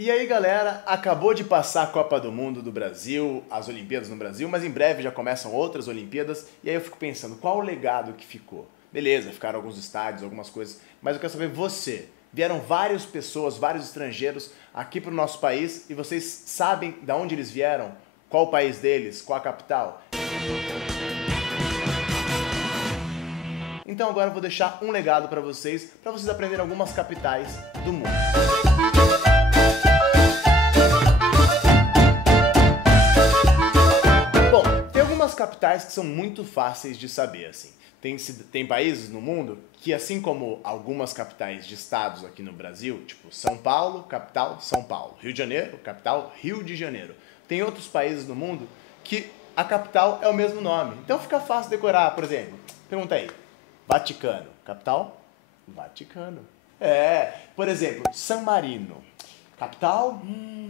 E aí, galera, acabou de passar a Copa do Mundo do Brasil, as Olimpíadas no Brasil, mas em breve já começam outras Olimpíadas, e aí eu fico pensando, qual o legado que ficou? Beleza, ficaram alguns estádios, algumas coisas, mas eu quero saber você. Vieram várias pessoas, vários estrangeiros aqui para o nosso país, e vocês sabem de onde eles vieram? Qual o país deles? Qual a capital? Então agora eu vou deixar um legado para vocês aprenderem algumas capitais do mundo. Capitais que são muito fáceis de saber, assim. Tem países no mundo que, assim como algumas capitais de estados aqui no Brasil, tipo São Paulo, capital São Paulo, Rio de Janeiro, capital Rio de Janeiro. Tem outros países no mundo que a capital é o mesmo nome. Então fica fácil decorar, por exemplo. Pergunta aí. Vaticano, capital? Vaticano. Por exemplo, San Marino. Capital?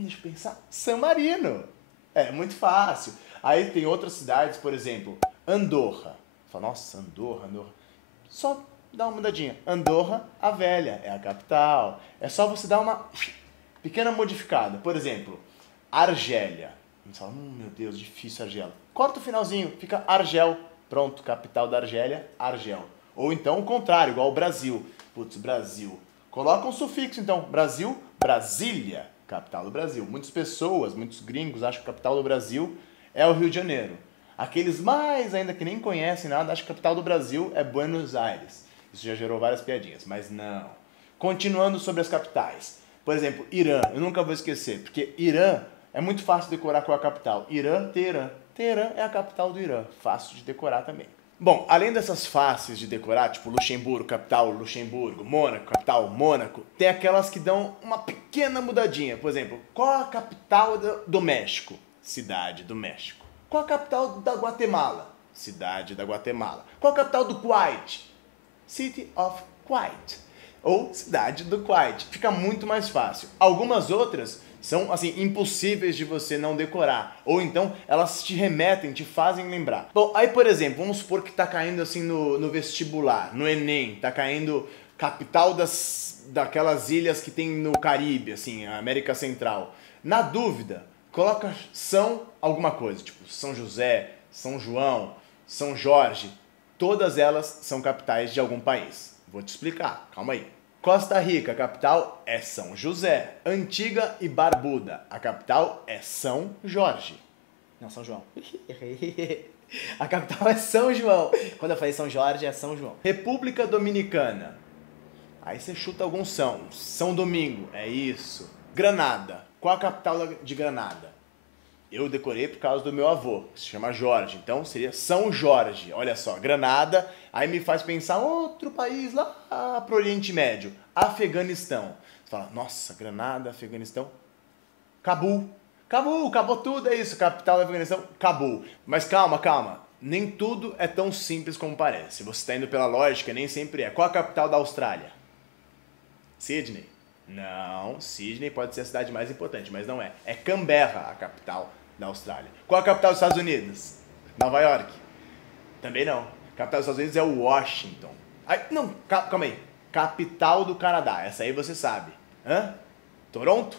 Deixa eu pensar. San Marino. É muito fácil. Aí tem outras cidades, por exemplo, Andorra. Fala, nossa, Andorra. Só dá uma mudadinha. Andorra, a Velha, é a capital. É só você dar uma pequena modificada. Por exemplo, Argélia. Você fala, meu Deus, difícil Argélia. Corta o finalzinho, fica Argel. Pronto, capital da Argélia, Argel. Ou então o contrário, igual o Brasil. Putz, Brasil. Coloca um sufixo então. Brasil, Brasília, capital do Brasil. Muitas pessoas, muitos gringos acham que a capital do Brasil é o Rio de Janeiro. Aqueles mais ainda que nem conhecem nada, acham que a capital do Brasil é Buenos Aires. Isso já gerou várias piadinhas, mas não. Continuando sobre as capitais. Por exemplo, Irã. Eu nunca vou esquecer, porque Irã é muito fácil de decorar qual é a capital. Irã, Teherã. Teherã é a capital do Irã. Fácil de decorar também. Bom, além dessas fáceis de decorar, tipo Luxemburgo, capital Luxemburgo, Mônaco, capital Mônaco, tem aquelas que dão uma pequena mudadinha. Por exemplo, qual a capital do México? Cidade do México. Qual a capital da Guatemala? Cidade da Guatemala. Qual a capital do Kuwait? City of Kuwait. Ou cidade do Kuwait. Fica muito mais fácil. Algumas outras são, assim, impossíveis de você não decorar. Ou então, elas te remetem, te fazem lembrar. Bom, aí, por exemplo, vamos supor que tá caindo, assim, no vestibular, no Enem. Tá caindo capital daquelas ilhas que tem no Caribe, assim, a América Central. Na dúvida, coloca São alguma coisa, tipo São José, São João, São Jorge. Todas elas são capitais de algum país. Vou te explicar, calma aí. Costa Rica, a capital é São José. Antigua e Barbuda, a capital é São Jorge. Não, São João. A capital é São João. Quando eu falei São Jorge, é São João. República Dominicana. Aí você chuta algum São. São Domingo, é isso. Granada. Qual a capital de Granada? Eu decorei por causa do meu avô, que se chama Jorge. Então seria São Jorge. Olha só, Granada. Aí me faz pensar outro país lá pro Oriente Médio. Afeganistão. Você fala, nossa, Granada, Afeganistão. Cabul. Cabul, acabou tudo, é isso. Capital do Afeganistão, Cabul. Mas calma. Nem tudo é tão simples como parece. Você está indo pela lógica, nem sempre é. Qual a capital da Austrália? Sydney. Não, Sydney pode ser a cidade mais importante, mas não é. É Canberra, a capital da Austrália. Qual a capital dos Estados Unidos? Nova York. Também não. A capital dos Estados Unidos é Washington. Não, calma aí. Capital do Canadá. Essa aí você sabe. Toronto?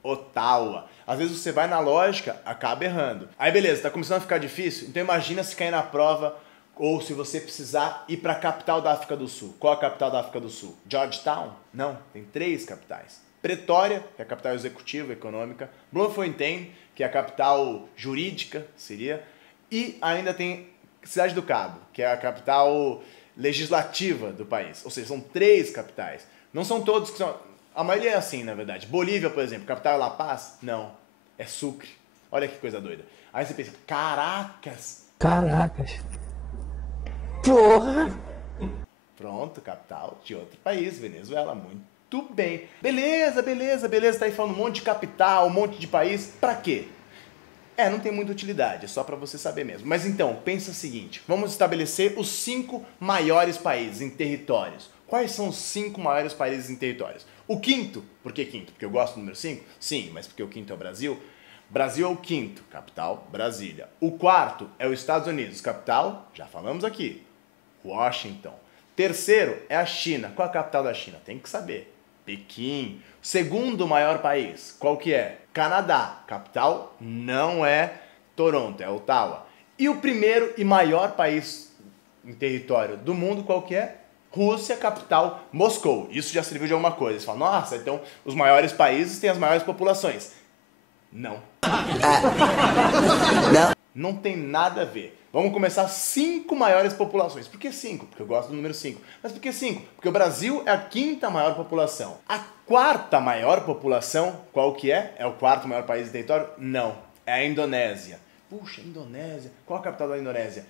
Ottawa. Às vezes você vai na lógica, acaba errando. Aí beleza, tá começando a ficar difícil? Então imagina se cair na prova ou se você precisar ir para a capital da África do Sul. Qual a capital da África do Sul? Georgetown? Não, tem 3 capitais. Pretória, que é a capital executiva, econômica. Bloemfontein, que é a capital jurídica, seria. E ainda tem Cidade do Cabo, que é a capital legislativa do país. Ou seja, são 3 capitais. Não são todos que são... A maioria é assim, na verdade. Bolívia, por exemplo, capital é La Paz? Não, é Sucre. Olha que coisa doida. Aí você pensa, Caracas. Porra! Pronto, capital de outro país, Venezuela, muito bem. Beleza, tá aí falando um monte de capital, um monte de país, pra quê? Não tem muita utilidade, é só pra você saber mesmo. Mas então, pensa o seguinte, vamos estabelecer os 5 maiores países em territórios. Quais são os 5 maiores países em territórios? O quinto, por que quinto? Porque eu gosto do número 5? Sim, mas porque o quinto é o Brasil. Brasil é o quinto, capital, Brasília. O quarto é os Estados Unidos, capital, já falamos aqui, Washington. Terceiro é a China. Qual é a capital da China? Tem que saber. Pequim. Segundo maior país, qual que é? Canadá. Capital não é Toronto, é Ottawa. E o primeiro e maior país em território do mundo, qual que é? Rússia, capital, Moscou. Isso já serviu de alguma coisa. Você fala, nossa, então os maiores países têm as maiores populações. Não. Não tem nada a ver. Vamos começar 5 maiores populações. Por que 5? Porque eu gosto do número 5. Mas por que 5? Porque o Brasil é a 5ª maior população. A 4ª maior população, qual que é? É o 4º maior país de território? Não. É a Indonésia. Puxa, Indonésia. Qual a capital da Indonésia?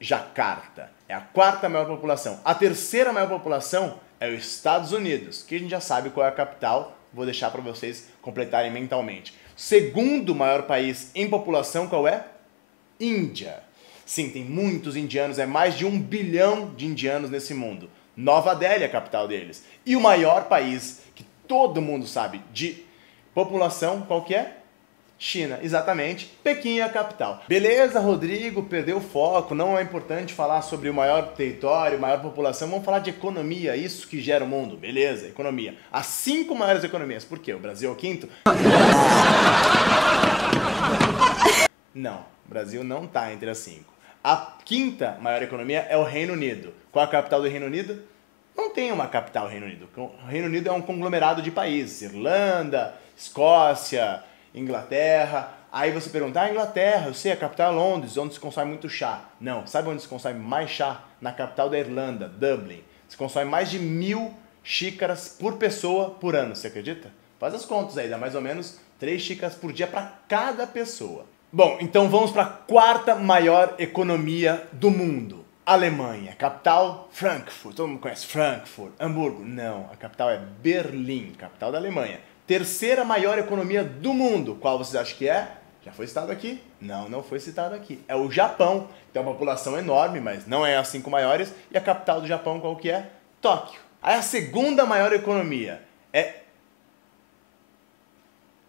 Jakarta. É a 4ª maior população. A 3ª maior população é os Estados Unidos, que a gente já sabe qual é a capital. Vou deixar para vocês completarem mentalmente. Segundo maior país em população, qual é? Índia. Sim, tem muitos indianos, é mais de 1 bilhão de indianos nesse mundo. Nova Delhi é a capital deles. E o maior país que todo mundo sabe de população, qual que é? China, exatamente. Pequim é a capital. Beleza, Rodrigo, perdeu o foco. Não é importante falar sobre o maior território, maior população. Vamos falar de economia, isso que gera o mundo. Beleza, economia. As 5 maiores economias. Por quê? O Brasil é o 5º? Não, o Brasil não está entre as 5. A 5ª maior economia é o Reino Unido. Qual a capital do Reino Unido? Não tem uma capital Reino Unido. O Reino Unido é um conglomerado de países. Irlanda, Escócia, Inglaterra. Aí você pergunta, Inglaterra, eu sei, a capital é Londres, onde se consome muito chá. Não, sabe onde se consome mais chá? Na capital da Irlanda, Dublin. Se consome mais de 1000 xícaras por pessoa por ano, você acredita? Faz as contas aí, dá mais ou menos 3 xícaras por dia para cada pessoa. Bom, então vamos para a 4ª maior economia do mundo. Alemanha. Capital, Frankfurt. Todo mundo conhece Frankfurt. Hamburgo. Não, a capital é Berlim, capital da Alemanha. 3ª maior economia do mundo. Qual vocês acham que é? Já foi citado aqui? Não, não foi citado aqui. É o Japão. Tem uma população enorme, mas não é as 5 maiores. E a capital do Japão qual que é? Tóquio. Aí a 2ª maior economia é...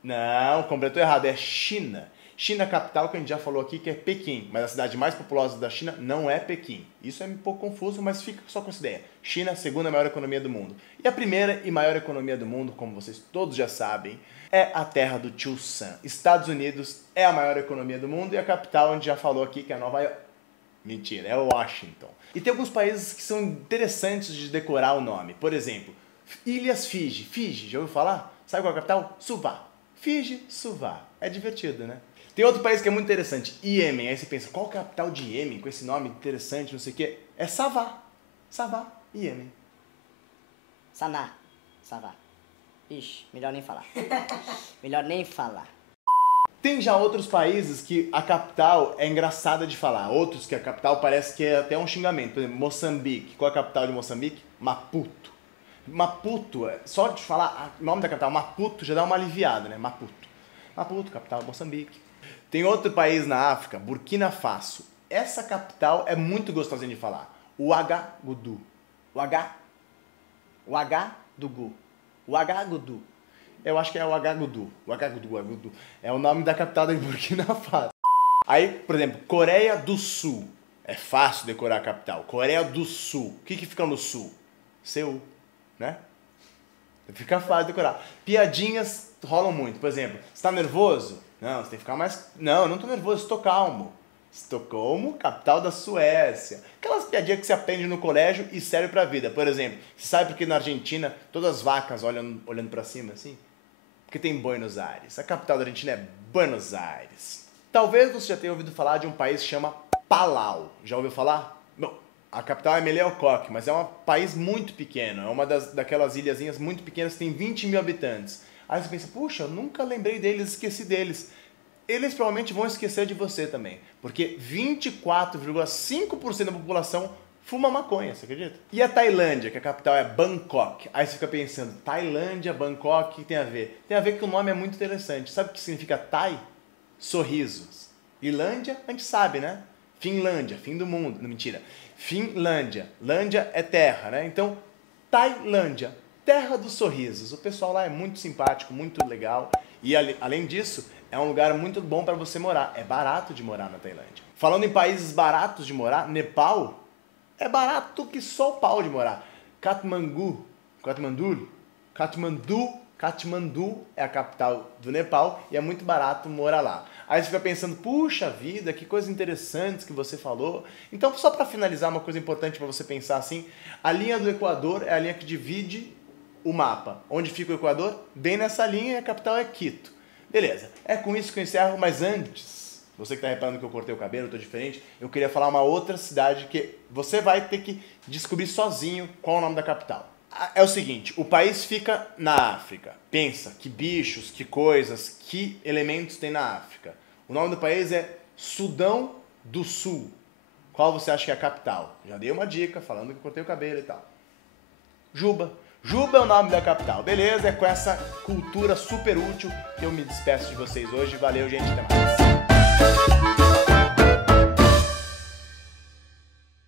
Não, completou errado. É China. China capital, que a gente já falou aqui, que é Pequim. Mas a cidade mais populosa da China não é Pequim. Isso é um pouco confuso, mas fica só com essa ideia. China, 2ª maior economia do mundo. E a 1ª e maior economia do mundo, como vocês todos já sabem, é a terra do Tio Sam. Estados Unidos é a maior economia do mundo e a capital, a gente já falou aqui, que é Nova York. Mentira, é Washington. E tem alguns países que são interessantes de decorar o nome. Por exemplo, Ilhas Fiji. Fiji, já ouviu falar? Sabe qual é a capital? Suva. Fiji, Suva. É divertido, né? Tem outro país que é muito interessante, Iêmen. Aí você pensa, qual é a capital de Iêmen com esse nome interessante, não sei o quê? É Savá. Savá, Iêmen. Saná. Savá. Ixi, melhor nem falar. Melhor nem falar. Tem já outros países que a capital é engraçada de falar. Outros que a capital parece que é até um xingamento. Por exemplo, Moçambique. Qual é a capital de Moçambique? Maputo. Maputo, só de falar o nome da capital, Maputo, já dá uma aliviada, né? Maputo. Maputo, capital de Moçambique. Tem outro país na África, Burkina Faso. Essa capital é muito gostosinha de falar. Ouagadougou. O H do Gu. Ouagadougou. Eu acho que é Ouagadougou. Ouagadougou. É o nome da capital da Burkina Faso. Aí, por exemplo, Coreia do Sul. É fácil decorar a capital. Coreia do Sul. O que fica no sul? Seul, né? Fica fácil decorar. Piadinhas rolam muito. Por exemplo, você tá nervoso? Não, você tem que ficar mais... Não, eu não tô nervoso, estou calmo. Estocolmo, capital da Suécia. Aquelas piadinhas que você aprende no colégio e serve pra vida. Por exemplo, você sabe por que na Argentina todas as vacas olhando pra cima assim? Porque tem Buenos Aires. A capital da Argentina é Buenos Aires. Talvez você já tenha ouvido falar de um país que chama Palau. Já ouviu falar? Bom, a capital é Melekeok, mas é um país muito pequeno. É uma daquelas ilhazinhas muito pequenas que tem 20 mil habitantes. Aí você pensa, puxa, eu nunca lembrei deles, esqueci deles. Eles provavelmente vão esquecer de você também. Porque 24,5% da população fuma maconha, você acredita? E a Tailândia, que a capital é Bangkok. Aí você fica pensando, Tailândia, Bangkok, o que tem a ver? Tem a ver que o nome é muito interessante. Sabe o que significa Thai? Sorrisos. E Lândia, a gente sabe, né? Finlândia, fim do mundo. Não, mentira. Finlândia. Lândia é terra, né? Então, Tailândia, terra dos sorrisos. O pessoal lá é muito simpático, muito legal. E além disso, é um lugar muito bom para você morar. É barato de morar na Tailândia. Falando em países baratos de morar, Nepal é barato que só o pau de morar. Katmandu Katmandu é a capital do Nepal e é muito barato morar lá. Aí você fica pensando, puxa vida, que coisas interessantes que você falou. Então, só para finalizar, uma coisa importante para você pensar assim, a linha do Equador é a linha que divide o mapa. Onde fica o Equador? Bem nessa linha e a capital é Quito. Beleza, é com isso que eu encerro, mas antes, você que está reparando que eu cortei o cabelo, eu tô diferente, eu queria falar uma outra cidade que você vai ter que descobrir sozinho qual é o nome da capital. É o seguinte, o país fica na África. Pensa, que bichos, que coisas, que elementos tem na África. O nome do país é Sudão do Sul. Qual você acha que é a capital? Já dei uma dica, falando que cortei o cabelo e tal. Juba. Juba é o nome da capital. Beleza? É com essa cultura super útil que eu me despeço de vocês hoje. Valeu, gente. Até mais.